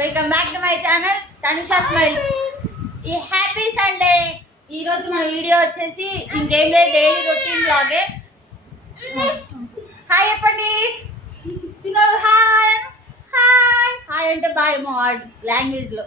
Welcome back to my channel Tanusha smiles. ఈ happy Sunday. ఈరోజు మన వీడియో వచ్చేసి ఇంకేం లేదు, డైలీ రొటీన్ బ్లాగే. హాయ్ చెప్పండి చిన్నోడు. హాయ్ హాయ్ హాయ్ అంటే బాయ్ మా లాంగ్వేజ్లో.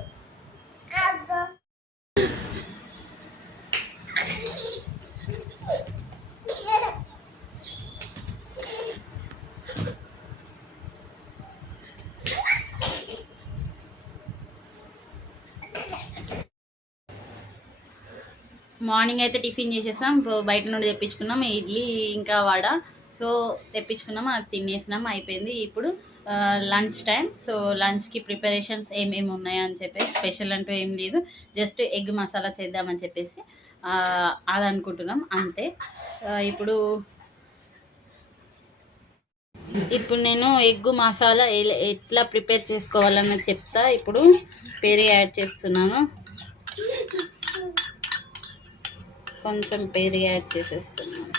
మార్నింగ్ అయితే టిఫిన్ చేసేసాం, బయట నుండి తెప్పించుకున్నాం ఇడ్లీ ఇంకా వడ. సో తెప్పించుకున్నాం, అది తినేసినాం, అయిపోయింది. ఇప్పుడు లంచ్ టైం. సో లంచ్కి ప్రిపరేషన్స్ ఏమేమి ఉన్నాయని చెప్పేసి, స్పెషల్ అంటూ ఏం లేదు, జస్ట్ ఎగ్ మసాలా చేద్దామని చెప్పేసి అది అనుకుంటున్నాం అంతే. ఇప్పుడు నేను ఎగ్ మసాలా ఎట్లా ప్రిపేర్ చేసుకోవాలని చెప్తా. ఇప్పుడు పెరుగు యాడ్ చేస్తున్నాను, కొంచెం పెరుగు యాడ్ చేసేస్తున్నాను.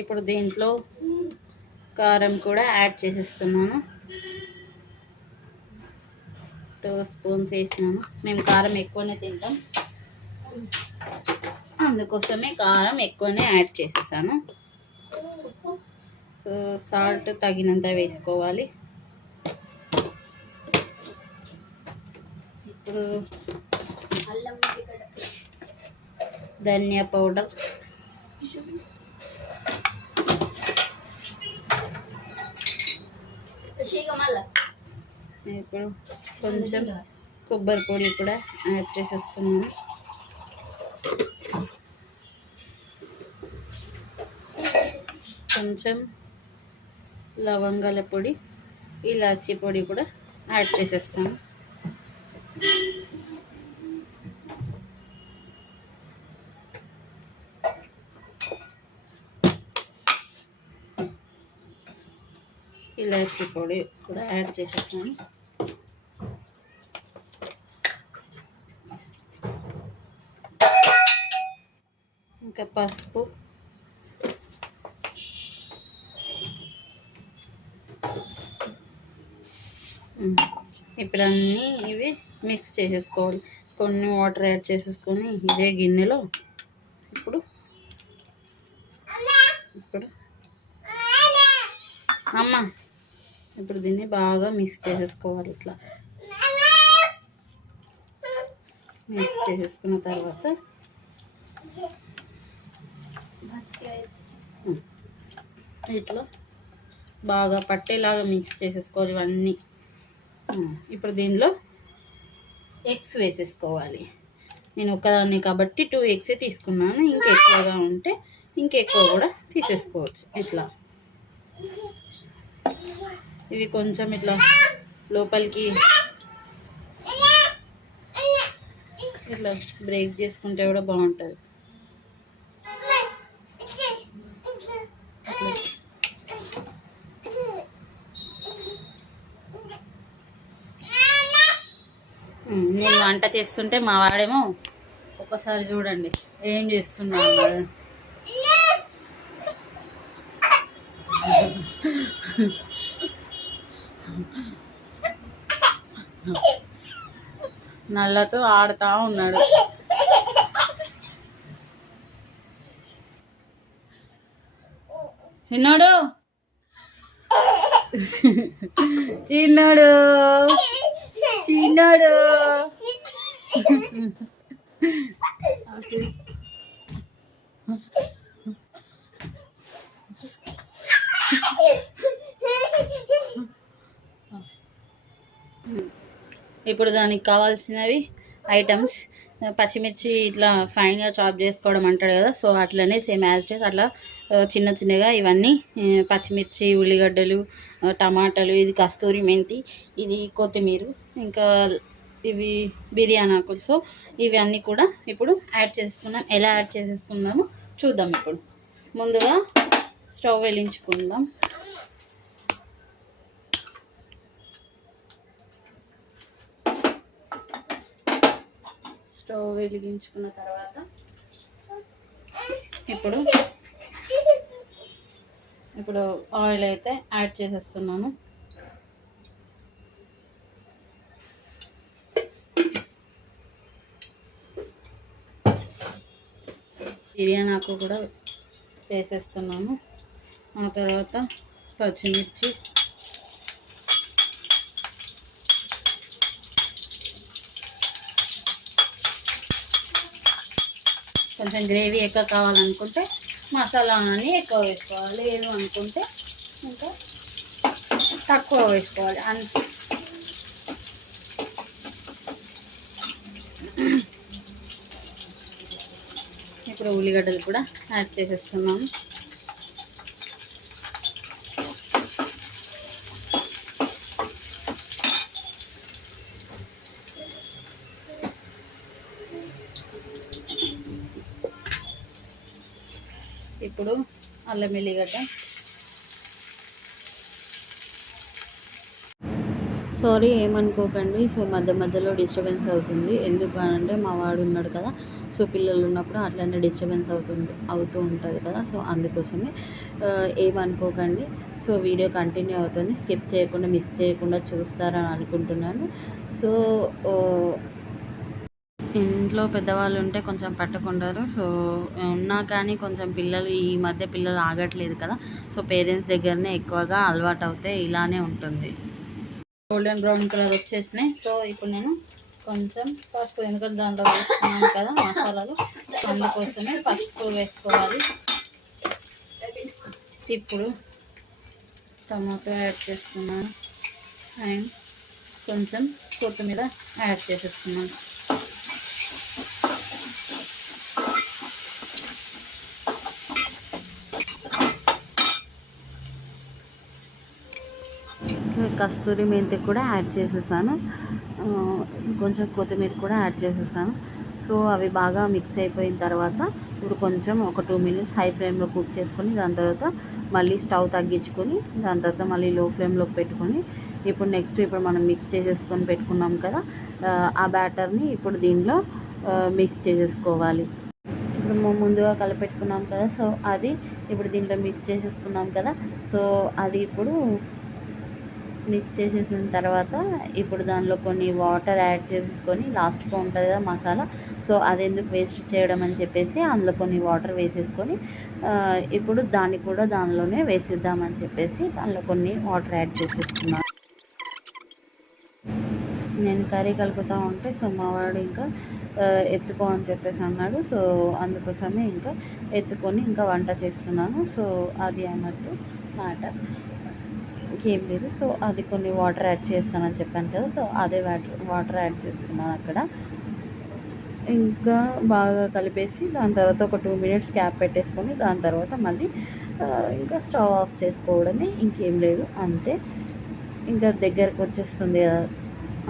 ఇప్పుడు దీంట్లో కారం కూడా యాడ్ చేసేస్తున్నాను. 2 స్పూన్స్ వేసినాను. మేము కారం ఎక్కువనే తింటాం, అందుకోసమే కారం ఎక్కువనే యాడ్ చేసేసాను. సో సాల్ట్ తగినంత వేసుకోవాలి. ఇప్పుడు ధనియా పౌడర్, ఇప్పుడు కొంచెం కొబ్బరి పొడి కూడా యాడ్ చేసేస్తున్నాను. కొంచెం లవంగాల పొడి, ఇలాచీ పొడి కూడా యాడ్ చేసేస్తాను. ఇలాచీ పొడి కూడా యాడ్ చేసేస్తాను. ఇంకా పసుపు, ఇప్పుడు అన్నీ ఇవి మిక్స్ చేసేసుకోవాలి. కొన్ని వాటర్ యాడ్ చేసేసుకొని ఇదే గిన్నెలో ఇప్పుడు ఇప్పుడు దీన్ని బాగా మిక్స్ చేసేసుకోవాలి. ఇట్లా మిక్స్ చేసేసుకున్న తర్వాత ఇట్లా బాగా పట్టేలాగా మిక్స్ చేసేసుకోవాలి ఇవన్నీ. ఇప్పుడు దీనిలో ఎగ్స్ వేసేసుకోవాలి. నేను ఒక్కదాన్ని కాబట్టి 2 ఎగ్సే తీసుకున్నాను. ఇంకెక్కువగా ఉంటే ఇంకెక్కువ కూడా తీసేసుకోవచ్చు. ఇట్లా ఇవి కొంచెం ఇట్లా లోపలికి ఇట్లా బ్రేక్ చేసుకుంటే కూడా బాగుంటుంది. నేను వంట చేస్తుంటే మా వాడేమో ఒక్కసారి చూడండి ఏం చేస్తున్నాను. నల్లతో ఆడుతూ ఉన్నాడు. చిన్నోడు చిన్నోడు చిన్నోడు ఇప్పుడు దానికి కావాల్సినవి ఐటమ్స్, పచ్చిమిర్చి ఇట్లా ఫైన్గా చాప్ చేసుకోవడం అంటాడు కదా, సో అట్లనే సేమ్ యాజ్ ఇట్ ఈజ్ అట్లా చిన్న చిన్నగా ఇవన్నీ పచ్చిమిర్చి, ఉల్లిగడ్డలు, టమాటాలు, ఇది కస్తూరి మెంతి, ఇది కొత్తిమీర, ఇంకా ఇవి బిర్యానీ ఆకులు. సో ఇవన్నీ కూడా ఇప్పుడు యాడ్ చేసుకున్నాం. ఎలా యాడ్ చేసేసుకున్నామో చూద్దాం. ఇప్పుడు ముందుగా స్టవ్ వెలిగించుకుందాం. స్టవ్ వెలిగించుకున్న తర్వాత ఇప్పుడు ఇప్పుడు ఆయిల్ అయితే యాడ్ చేసేస్తున్నాను. బిర్యానీ ఆకు కూడా వేసేస్తున్నాను. ఆ తర్వాత పచ్చిమిర్చి, కొంచెం గ్రేవీ ఎక్కువ కావాలనుకుంటే మసాలా అని ఎక్కువ వేసుకోవాలి, లేదు అనుకుంటే ఇంకా తక్కువ వేసుకోవాలి అంతే. ఇప్పుడు ఉల్లిగడ్డలు కూడా యాడ్ చేసేస్తున్నాము. ఇప్పుడు అల్లం వెల్లిగడ్డ, సారీ ఏమనుకోకండి. సో మధ్య మధ్యలో డిస్టర్బెన్స్ అవుతుంది. ఎందుకు అనంటే మా వాడు ఉన్నాడు కదా, సో పిల్లలు ఉన్నప్పుడు అట్లనే డిస్టర్బెన్స్ అవుతూ ఉంటుంది కదా, సో అందుకోసమే ఏమనుకోకండి. సో వీడియో కంటిన్యూ అవుతుంది, స్కిప్ చేయకుండా మిస్ చేయకుండా చూస్తారని అనుకుంటున్నాను. సో ఇంట్లో పెద్దవాళ్ళు ఉంటే కొంచెం పట్టుకుంటారు. సో ఉన్నా కానీ కొంచెం పిల్లలు ఈ మధ్య పిల్లలు ఆగట్లేదు కదా, సో పేరెంట్స్ దగ్గరనే ఎక్కువగా అలవాటు అవుతే ఇలానే ఉంటుంది. గోల్డెన్ బ్రౌన్ కలర్ వచ్చేసినాయి. సో ఇప్పుడు నేను కొంచెం పసుపు, ఎందుకంటే దాంట్లో వేసుకున్నాను కదా మసాలాలు, అందుకోసమే పసుపు వేసుకోవాలి. ఇప్పుడు టమాటో యాడ్ చేస్తున్నాను అండ్ కొంచెం కొత్తిమీర యాడ్ చేసేస్తున్నాను. కస్తూరి మెంతి కూడా యాడ్ చేసేసాను, కొంచెం కొత్తిమీర కూడా యాడ్ చేసేసాను. సో అవి బాగా మిక్స్ అయిపోయిన తర్వాత ఇప్పుడు కొంచెం ఒక 2 మినిట్స్ హై ఫ్లేమ్లో కుక్ చేసుకొని దాని తర్వాత మళ్ళీ స్టవ్ తగ్గించుకొని దాని తర్వాత మళ్ళీ లో ఫ్లేమ్లోకి పెట్టుకొని ఇప్పుడు నెక్స్ట్ ఇప్పుడు మనం మిక్స్ చేసేసుకొని పెట్టుకున్నాం కదా ఆ బ్యాటర్ని ఇప్పుడు దీనిలో మిక్స్ చేసేసుకోవాలి. ఇప్పుడు ముందుగా కలిపెట్టుకున్నాం కదా, సో అది ఇప్పుడు దీంట్లో మిక్స్ చేసేస్తున్నాం కదా, సో అది ఇప్పుడు మిక్స్ చేసేసిన తర్వాత ఇప్పుడు దానిలో కొన్ని వాటర్ యాడ్ చేసేసుకొని లాస్ట్గా ఉంటుంది కదా మసాలా, సో అది ఎందుకు వేస్ట్ చేయడం అని చెప్పేసి అందులో కొన్ని వాటర్ వేసేసుకొని ఇప్పుడు దాన్ని కూడా దానిలోనే వేసేద్దామని చెప్పేసి దానిలో కొన్ని వాటర్ యాడ్ చేసేసుకున్నాను. నేను కర్రీ కలుపుతూ ఉంటే సో మా వాడు ఇంకా ఎత్తుకో అని చెప్పేసి అన్నాడు. సో అందుకోసమే ఇంకా ఎత్తుకొని ఇంకా వంట చేస్తున్నాను. సో అది అన్నట్టు మాట, ఇంకేం లేదు. సో అది కొన్ని వాటర్ యాడ్ చేస్తానని చెప్పాను కదా, సో అదే వాటర్ యాడ్ చేస్తున్నాను అక్కడ. ఇంకా బాగా కలిపేసి దాని తర్వాత ఒక 2 మినిట్స్ క్యాప్ పెట్టేసుకొని దాని తర్వాత మళ్ళీ ఇంకా స్టవ్ ఆఫ్ చేసుకోవడమే, ఇంకేం లేదు అంతే. ఇంకా దగ్గరకు వచ్చేస్తుంది కదా,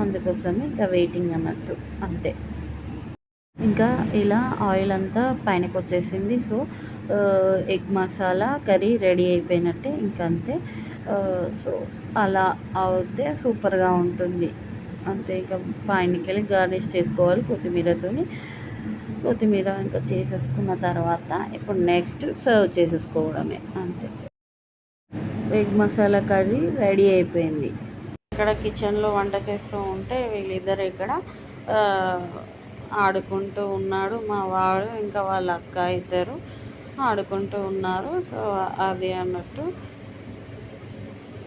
అందుకోసమే ఇంకా వెయిటింగ్ అన్నట్టు అంతే. ఇంకా ఇలా ఆయిల్ అంతా పైనకి వచ్చేసింది. So egg masala curry ready అయిపోయినట్టే, ఇంకా అంతే. సో అలా అవుతే సూపర్గా ఉంటుంది అంతే. ఇంకా పైనకి వెళ్ళి గార్నిష్ చేసుకోవాలి కొత్తిమీర ఇంకా చేసేసుకున్న తర్వాత ఇప్పుడు నెక్స్ట్ సర్వ్ చేసేసుకోవడమే అంతే. ఎగ్ మసాలా కర్రీ రెడీ అయిపోయింది. ఇక్కడ కిచెన్లో వంట చేస్తూ ఉంటే వీళ్ళిద్దరు ఇక్కడ ఆడుకుంటూ ఉన్నాడు, మా వాడు ఇంకా వాళ్ళ అక్క ఇద్దరు ఆడుకుంటూ ఉన్నారు. సో అది అన్నట్టు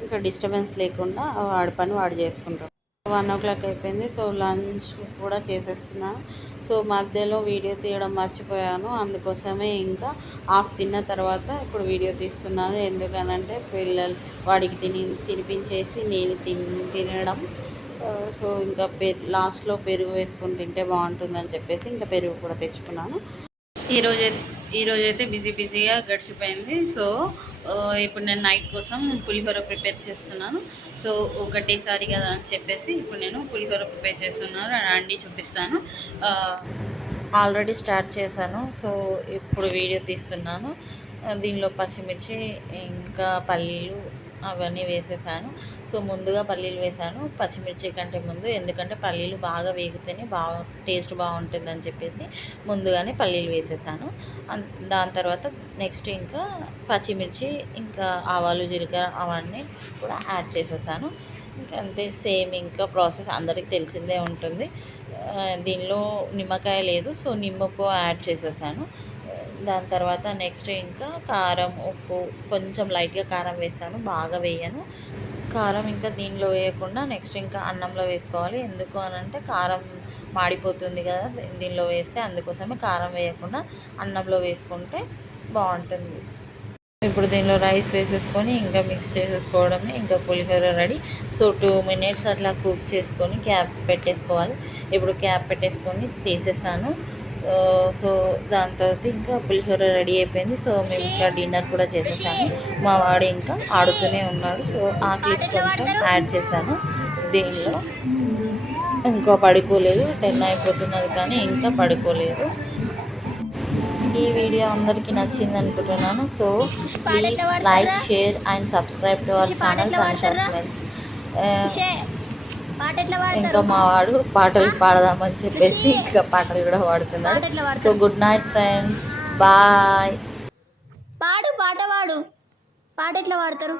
ఇంకా డిస్టర్బెన్స్ లేకుండా వాడి పని వాడు చేసుకుంటాడు. 1 o'clock అయిపోయింది. సో లంచ్ కూడా చేసేస్తున్నాను. సో మధ్యలో వీడియో తీయడం మర్చిపోయాను, అందుకోసమే ఇంకా హాఫ్ తిన్న తర్వాత ఇప్పుడు వీడియో తీస్తున్నాను. ఎందుకనంటే వాడికి తినిపించేసి నేను తినడం, సో ఇంకా లాస్ట్లో పెరుగు వేసుకొని తింటే బాగుంటుందని చెప్పేసి ఇంకా పెరుగు కూడా తెచ్చుకున్నాను. ఈరోజైతే బిజీగా గడిచిపోయింది. సో ఇప్పుడు నేను నైట్ కోసం పులిహోర ప్రిపేర్ చేస్తున్నాను. సో ఒకటేసారి కదా అని చెప్పేసి ఇప్పుడు నేను పులిహోర ప్రిపేర్ చేస్తున్నాను, రండి చూపిస్తాను. ఆల్రెడీ స్టార్ట్ చేశాను, సో ఇప్పుడు వీడియో తీస్తున్నాను. దీనిలో పచ్చిమిర్చి ఇంకా పల్లీలు అవన్నీ వేసేసాను. సో ముందుగా పల్లీలు వేసాను పచ్చిమిర్చి కంటే ముందు, ఎందుకంటే పల్లీలు బాగా వేగితేనే బాగా టేస్ట్ బాగుంటుందని చెప్పేసి ముందుగానే పల్లీలు వేసేసాను. దాని తర్వాత నెక్స్ట్ ఇంకా పచ్చిమిర్చి, ఇంకా ఆవాలు, జీలకర్ర అవన్నీ కూడా యాడ్ చేసేసాను. ఇంకా అంతే, సేమ్ ఇంకా ప్రాసెస్ అందరికి తెలిసిందే ఉంటుంది. దీనిలో నిమ్మకాయ లేదు, సో నిమ్మపు యాడ్ చేసేసాను. దాని తర్వాత నెక్స్ట్ ఇంకా కారం, ఉప్పు, కొంచెం లైట్గా కారం వేసాను, బాగా వేయను. కారం ఇంకా దీనిలో వేయకుండా నెక్స్ట్ ఇంకా అన్నంలో వేసుకోవాలి. ఎందుకు అని అంటే కారం మాడిపోతుంది కదా దీనిలో వేస్తే, అందుకోసమే కారం వేయకుండా అన్నంలో వేసుకుంటే బాగుంటుంది. ఇప్పుడు దీనిలో రైస్ వేసేసుకొని ఇంకా మిక్స్ చేసేసుకోవడమే, ఇంకా పులిహోర రెడీ. సో 2 మినిట్స్ అట్లా కుక్ చేసుకొని క్యాప్ పెట్టేసుకోవాలి. ఇప్పుడు క్యాప్ పెట్టేసుకొని తీసేసాను. సో దాని తర్వాత ఇంకా పులిహోర రెడీ అయిపోయింది. సో మేము ఇంకా డిన్నర్ కూడా చేసేసాము. మా వాడు ఇంకా ఆడుతూనే ఉన్నాడు. సో ఆ క్లిప్ కొంచెం యాడ్ చేశాను దీనిలో. ఇంకా పడుకోలేదు, 10 అయిపోతున్నది కానీ ఇంకా పడుకోలేదు. ఈ వీడియో అందరికీ నచ్చింది అనుకుంటున్నాను. So please like, share and subscribe to our channel ఫన్షా ఫ్రెండ్స్. ఇంకా మా వాడు పాటలు పాడదామని చెప్పేసి ఇంకా పాటలు కూడా పాడుతున్నాడు. So good night friends, bye. పాడు పాట పాడు. పాట ఎట్లా పాడతారు?